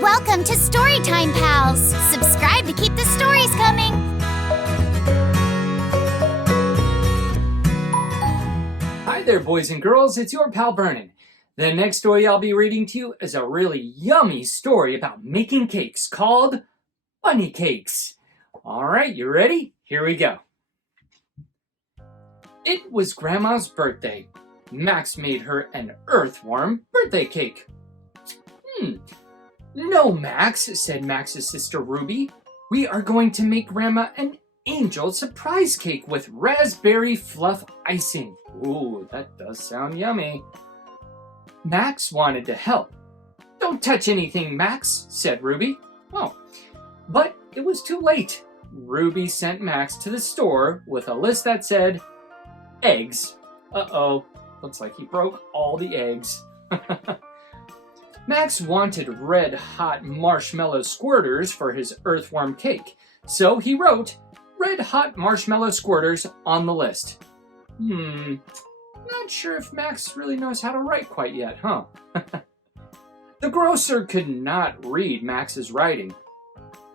Welcome to Storytime Pals. Subscribe to keep the stories coming. Hi there, boys and girls. It's your pal Vernon. The next story I'll be reading to you is a really yummy story about making cakes called bunny cakes. All right, you ready? Here we go. It was Grandma's birthday. Max made her an earthworm birthday cake. No, Max, said Max's sister Ruby. We are going to make Grandma an angel surprise cake with raspberry-fluff icing. Ooh, that does sound yummy. Max wanted to help. Don't touch anything, Max, said Ruby. Oh, but it was too late. Ruby sent Max to the store with a list that said, eggs. Uh-oh, looks like he broke all the eggs. Max wanted red-hot marshmallow squirters for his earthworm cake, so he wrote red-hot marshmallow squirters on the list. Not sure if Max really knows how to write quite yet, huh? The grocer could not read Max's writing.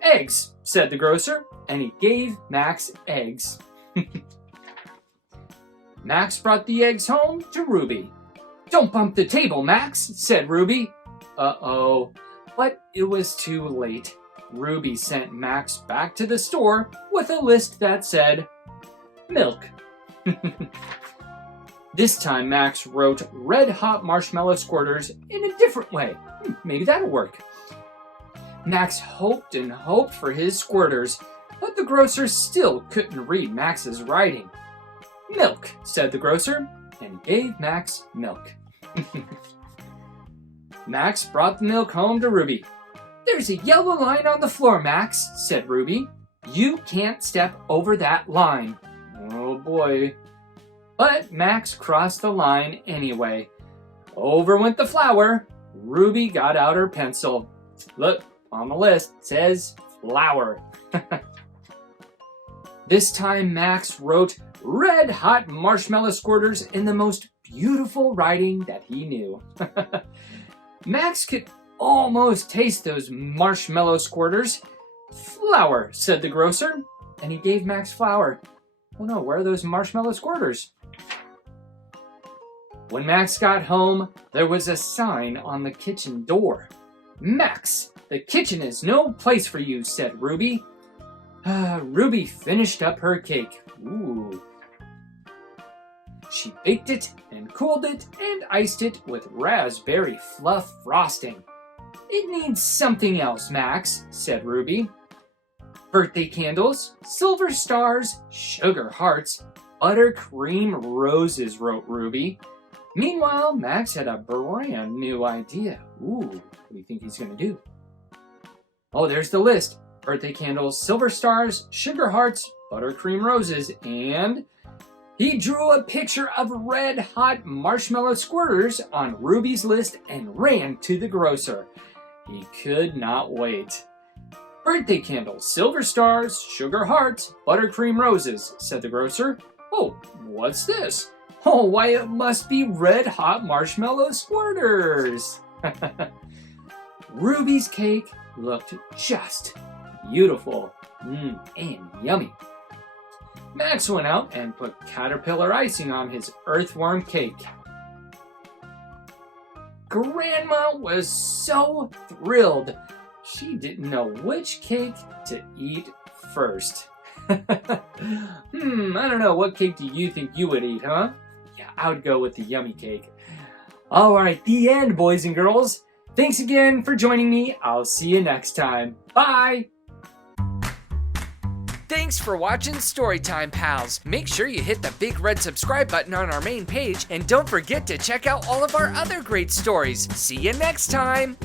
Eggs, said the grocer, and he gave Max eggs. Max brought the eggs home to Ruby. Don't bump the table, Max, said Ruby. Uh-oh, but it was too late. Ruby sent Max back to the store with a list that said, milk. This time Max wrote red-hot marshmallow squirters in a different way. Maybe that'll work. Max hoped and hoped for his squirters, but the grocer still couldn't read Max's writing. Milk, said the grocer, and gave Max milk. Max brought the milk home to Ruby. There's a yellow line on the floor, Max, said Ruby. You can't step over that line. Oh boy. But Max crossed the line anyway. Over went the flour. Ruby got out her pencil. Look, on the list it says flour. This time Max wrote red-hot marshmallow squirters in the most beautiful writing that he knew. Max could almost taste those marshmallow squirters. Flour, said the grocer, and he gave Max flour. Oh no, where are those marshmallow squirters? When Max got home, there was a sign on the kitchen door. Max, the kitchen is no place for you, said Ruby. Ruby finished up her cake. Ooh. She baked it and cooled it and iced it with raspberry-fluff frosting. It needs something else, Max, said Ruby. Birthday candles, silver stars, sugar hearts, buttercream roses, wrote Ruby. Meanwhile, Max had a brand new idea. Ooh, what do you think he's going to do? Oh, there's the list. Birthday candles, silver stars, sugar hearts, buttercream roses, and he drew a picture of red-hot marshmallow squirters on Ruby's list and ran to the grocer. He could not wait. Birthday candles, silver stars, sugar hearts, buttercream roses, said the grocer. Oh, what's this? Oh, why, it must be red-hot marshmallow squirters. Ruby's cake looked just beautiful and yummy. Max went out and put caterpillar icing on his earthworm cake. Grandma was so thrilled. She didn't know which cake to eat first. I don't know. What cake do you think you would eat, huh? Yeah, I would go with the yummy cake. All right, the end, boys and girls. Thanks again for joining me. I'll see you next time. Bye! Thanks for watching Storytime Pals. Make sure you hit the big red subscribe button on our main page, and don't forget to check out all of our other great stories. See you next time!